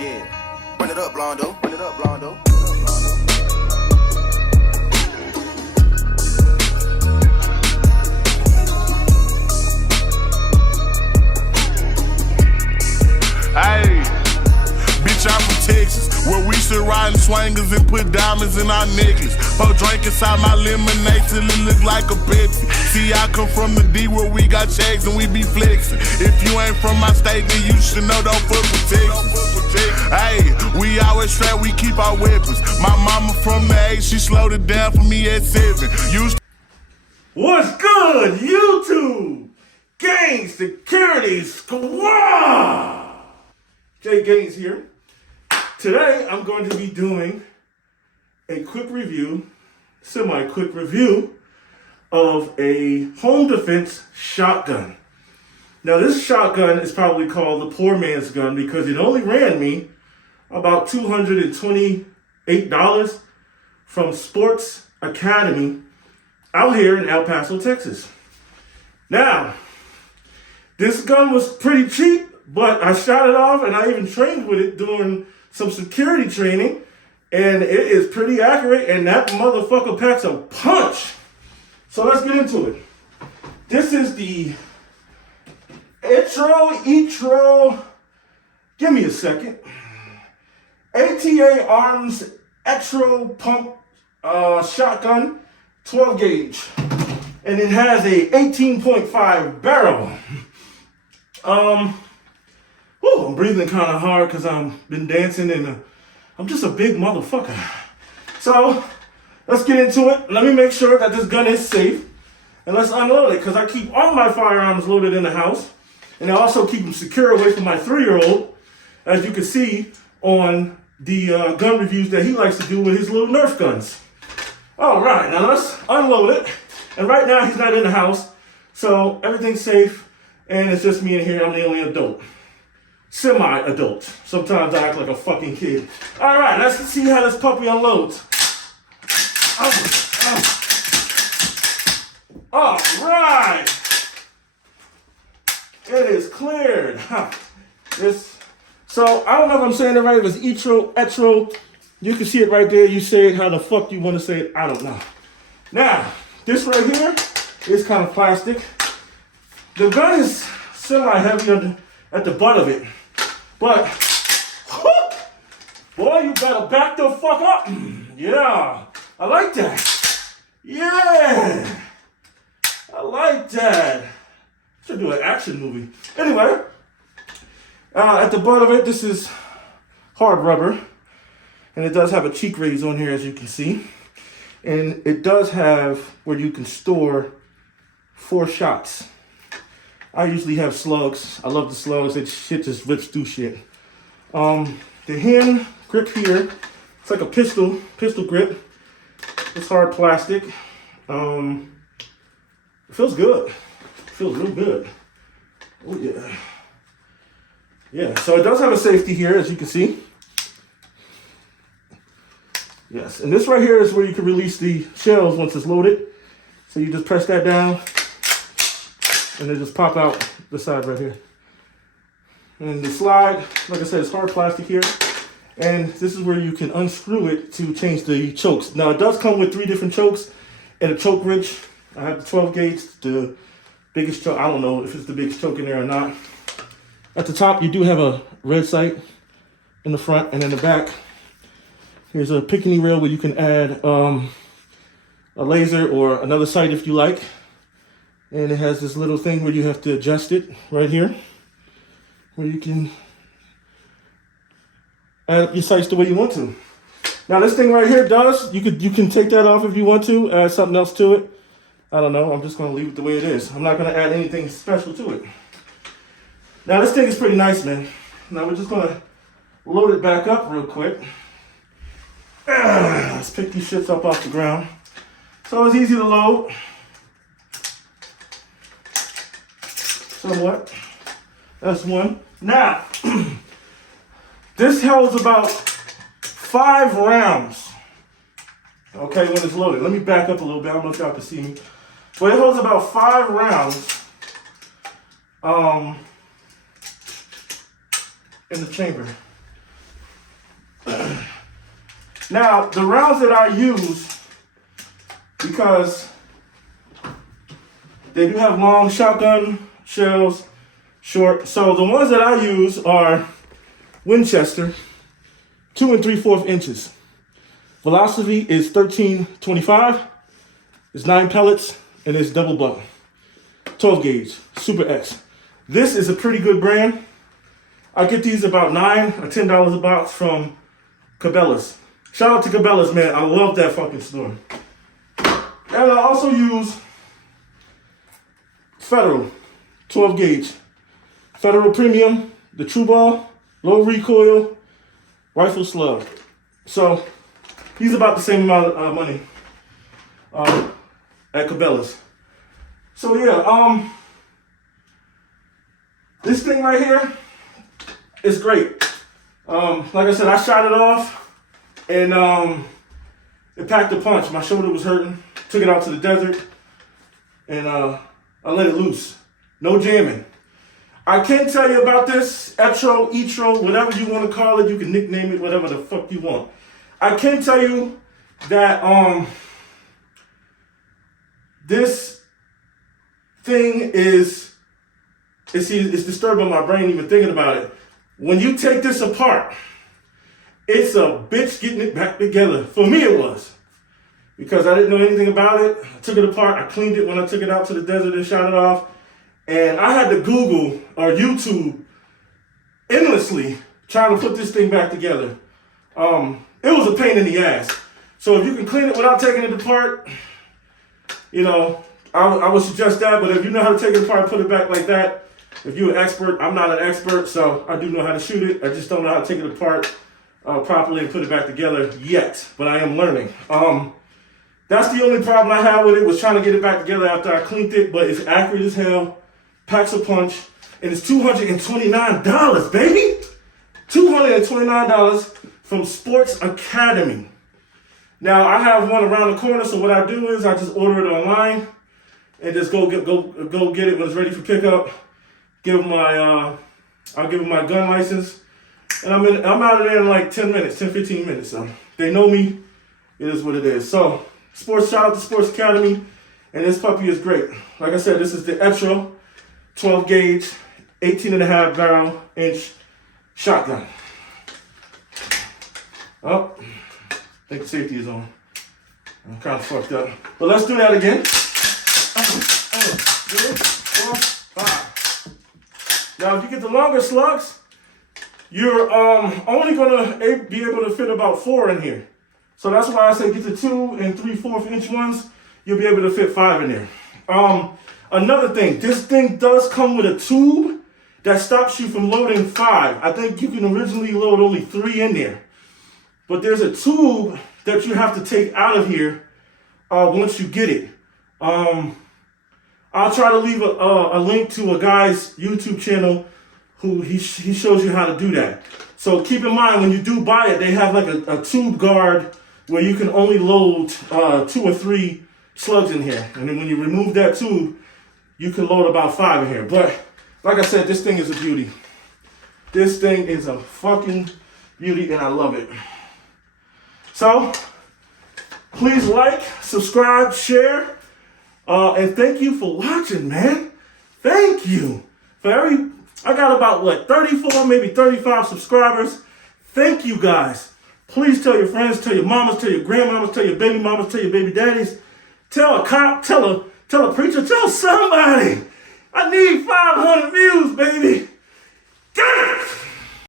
Yeah. Run it up, Blondo. Run it up, Blondo. Hey, bitch, I'm from Texas, where we should ride in swingers and put diamonds in our necklace. Pour drink inside my lemonade till it look like a Pepsi. See, I come from the D where we got checks and we be flexing. If you ain't from my state, then you should know don't fuck with Texas. Hey, we always strapped, we keep our weapons. My mama from the 8, she slowed it down for me at 7. What's good, YouTube? Gang Security Squad! Jay Gaines here. Today, I'm going to be doing a quick review, semi-quick review of a home defense shotgun. Now, this shotgun is probably called the poor man's gun because it only ran me about $228 from Sports Academy out here in El Paso, Texas. Now, this gun was pretty cheap, but I shot it off and I even trained with it doing some security training, and it is pretty accurate, and that motherfucker packs a punch. So let's get into it. This is the Etro, give me a second. ATA Arms Etro pump shotgun, 12 gauge. And it has a 18.5 barrel. I'm breathing kind of hard because I've been dancing and I'm just a big motherfucker. So let's get into it. Let me make sure that this gun is safe. And let's unload it because I keep all my firearms loaded in the house. And I also keep them secure away from my 3-year-old, as you can see on the gun reviews that he likes to do with his little Nerf guns. All right, now let's unload it. And right now he's not in the house, so everything's safe. And it's just me in here. I'm the only adult. Semi-adult. Sometimes I act like a fucking kid. All right, let's see how this puppy unloads. All right. It is cleared. So, I don't know if I'm saying it right. It was Etro. You can see it right there. You say it how the fuck you want to say it. I don't know. Now, this right here is kind of plastic. The gun is semi-heavy at the butt of it. But, boy, you gotta back the fuck up. Yeah, I like that. Yeah, I like that. Should do an action movie. Anyway, at the butt of it, this is hard rubber. And it does have a cheek raise on here, as you can see. And it does have where you can store 4 shots. I usually have slugs. I love the slugs. That shit just rips through shit. The hand grip here, it's like a pistol grip. It's hard plastic. It feels good. It feels real good. Oh yeah. Yeah, so it does have a safety here, as you can see. Yes, and this right here is where you can release the shells once it's loaded. So you just press that down, and they just pop out the side right here. And the slide, like I said, it's hard plastic here. And this is where you can unscrew it to change the chokes. Now, it does come with 3 different chokes and a choke wrench. I have the 12 gauge, the biggest choke. I don't know if it's the biggest choke in there or not. At the top, you do have a red sight in the front, and in the back, here's a pickney rail where you can add a laser or another sight if you like. And it has this little thing where you have to adjust it right here, where you can add your sights the way you want to. Now this thing right here does, you can take that off if you want to, add something else to it. I don't know, I'm just gonna leave it the way it is. I'm not gonna add anything special to it. Now this thing is pretty nice, man. Now we're just gonna load it back up real quick. Let's pick these shits up off the ground. So it's easy to load. Somewhat. That's one. Now, this holds about 5 rounds. Okay, when it's loaded. Let me back up a little bit. I don't know if y'all can see me. But it holds about 5 rounds in the chamber. Now, the rounds that I use, because they do have long shotgun shells, short. So the ones that I use are Winchester, 2 3/4 inches. Velocity is 1325. It's 9 pellets and it's double buck. 12 gauge, Super X. This is a pretty good brand. I get these about $9 or $10 a box from Cabela's. Shout out to Cabela's, man. I love that fucking store. And I also use Federal, 12 gauge. Federal Premium, the True Ball, low recoil, rifle slug. So he's about the same amount of money at Cabela's. So yeah, this thing right here is great. Like I said, I shot it off and it packed a punch. My shoulder was hurting. Took it out to the desert and I let it loose. No jamming. I can tell you about this Etro, whatever you want to call it. You can nickname it whatever the fuck you want. I can tell you that this thing is it's disturbing my brain even thinking about it. When you take this apart, it's a bitch getting it back together. For me, it was. Because I didn't know anything about it. I took it apart. I cleaned it when I took it out to the desert and shot it off. And I had to Google or YouTube endlessly trying to put this thing back together. It was a pain in the ass. So if you can clean it without taking it apart, you know, I would suggest that. But if you know how to take it apart and put it back like that, if you're an expert, I'm not an expert, so I do know how to shoot it. I just don't know how to take it apart properly and put it back together yet. But I am learning. That's the only problem I had with it, was trying to get it back together after I cleaned it. But it's accurate as hell, packs a punch, and it's $229, baby. $229 from Sports Academy. Now I have one around the corner, so what I do is I just order it online and just go get it when it's ready for pickup. I'll give them my gun license, and I'm out of there in like 10 minutes, 10-15 minutes. So they know me. It is what it is. So shout out to Sports Academy, and this puppy is great. Like I said, this is the Etro 12 gauge, 18.5 barrel inch shotgun. Oh, I think the safety is on. I'm kind of fucked up. But let's do that again. 3, 4, 5. Now, if you get the longer slugs, you're only gonna be able to fit about 4 in here. So that's why I say get the 2 3/4 inch ones. You'll be able to fit 5 in there. Another thing, this thing does come with a tube that stops you from loading 5. I think you can originally load only 3 in there. But there's a tube that you have to take out of here once you get it. I'll try to leave a link to a guy's YouTube channel who he shows you how to do that. So keep in mind, when you do buy it, they have like a tube guard where you can only load 2 or 3 slugs in here. And then when you remove that tube, you can load about 5 in here. But like I said, this thing is a beauty. This thing is a fucking beauty, and I love it. So please like, subscribe, share, and thank you for watching, man. Thank you. I got about 34, maybe 35 subscribers. Thank you guys. Please tell your friends, tell your mamas, tell your grandmamas, tell your baby mamas, tell your baby daddies. Tell a cop, tell a preacher, tell somebody. I need 500 views, baby. Get it!